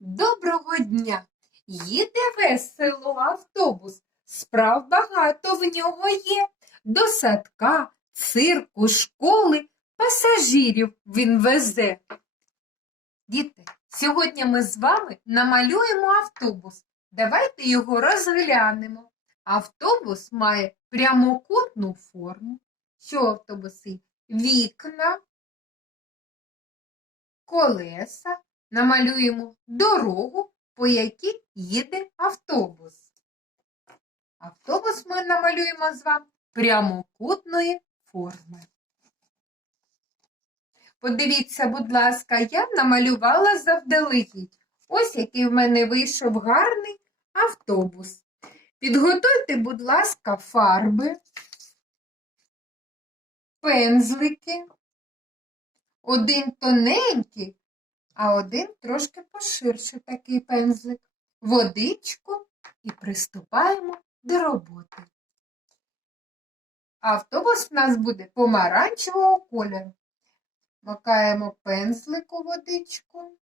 Доброго дня! Їде весело автобус. Справ багато в нього є. До садка, цирку, школи, пасажирів він везе. Діти, сьогодні ми з вами намалюємо автобус. Давайте його розглянемо. Автобус має прямокутну форму. Що автобуси? Вікна, колеса, намалюємо дорогу, по якій їде автобус. Автобус ми намалюємо з вами прямокутної форми. Подивіться, будь ласка, я намалювала завдалегідь. Ось який в мене вийшов гарний автобус. Підготуйте, будь ласка, фарби, пензлики. Один тоненький, а один трошки поширше такий пензлик. Водичку і приступаємо до роботи. Автобус в нас буде помаранчевого кольору. Макаємо пензлик у водичку,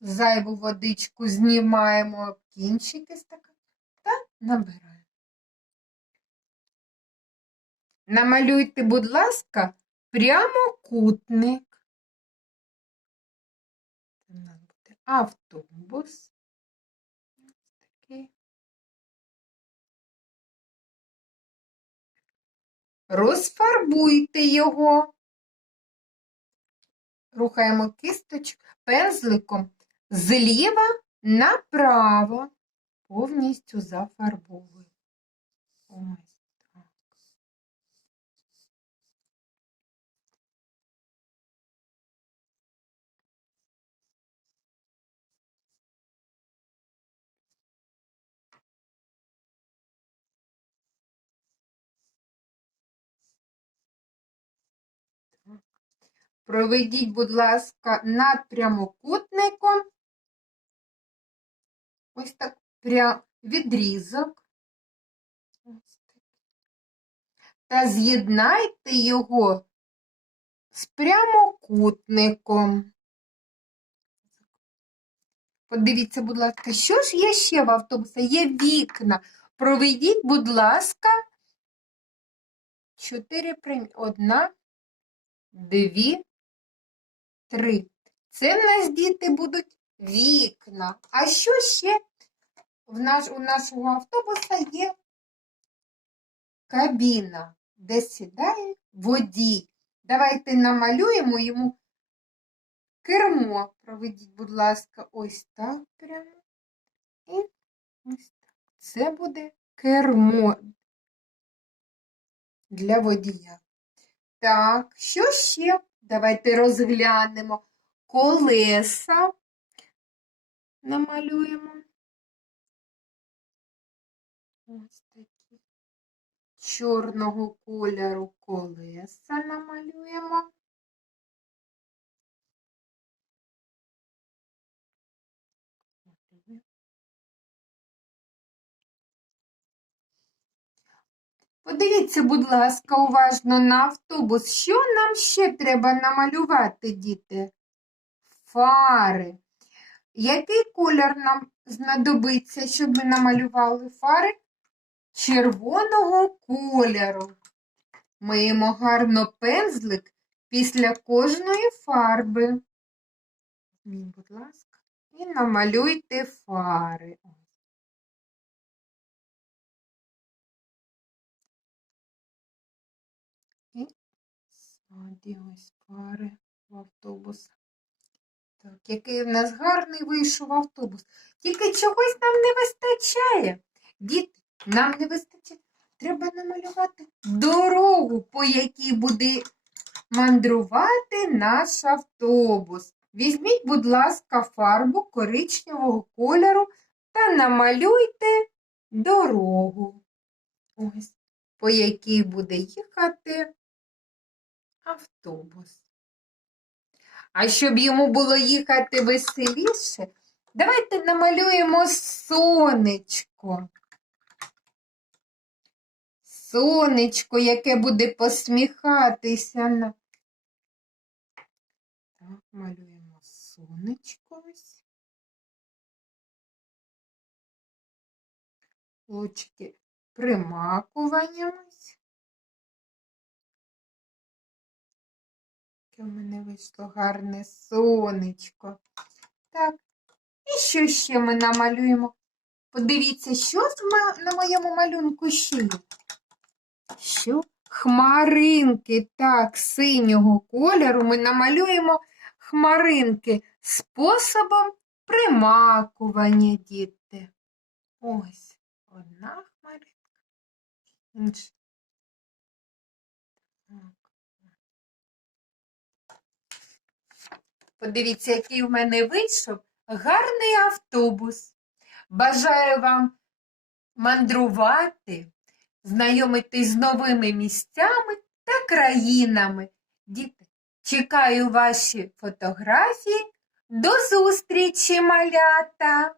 зайву водичку знімаємо об кінчики стакана та набираємо. Намалюйте, будь ласка, прямокутник. Автобус. Такий. Розфарбуйте його. Рухаємо кисточку пензликом зліва направо. Повністю зафарбовуємо. Проведіть, будь ласка, над прямокутником. Ось так прям відрізок. Та з'єднайте його з прямокутником. Подивіться, будь ласка, що ж є ще в автобусі? Є вікна. Проведіть, будь ласка, чотири прям. Одна, дві, три. Це в нас діти будуть вікна. А що ще в наш, у нашого автобуса є кабіна, де сідає водій. Давайте намалюємо йому кермо. Проведіть, будь ласка, ось так прямо. І ось так. Це буде кермо для водія. Так, що ще? Давайте розглянемо. Колеса намалюємо. Ось такі. Чорного кольору колеса намалюємо. Подивіться, будь ласка, уважно на автобус. Що нам ще треба намалювати, діти? Фари. Який колір нам знадобиться, щоб ми намалювали фари? Червоного кольору. Миємо гарно пензлик після кожної фарби. Будь ласка, і намалюйте фари. Ззаді ось фари в автобус. Так, який в нас гарний вийшов автобус. Тільки чогось нам не вистачає. Діти, нам не вистачає. Треба намалювати дорогу, по якій буде мандрувати наш автобус. Візьміть, будь ласка, фарбу коричневого кольору та намалюйте дорогу. Ось, по якій буде їхати автобус. А щоб йому було їхати веселіше, давайте намалюємо сонечко. Сонечко, яке буде посміхатися на. Так, малюємо сонечко ось. Лучки примакуваннями. Яке в мене вийшло гарне сонечко. Так, і що ще ми намалюємо? Подивіться, що на моєму малюнку ще є. Що? Хмаринки, так, синього кольору ми намалюємо хмаринки способом примакування, діти. Ось одна хмаринка, інша. Подивіться, який в мене вийшов гарний автобус. Бажаю вам мандрувати, знайомитись з новими місцями та країнами. Діти, чекаю ваші фотографії. До зустрічі, малята!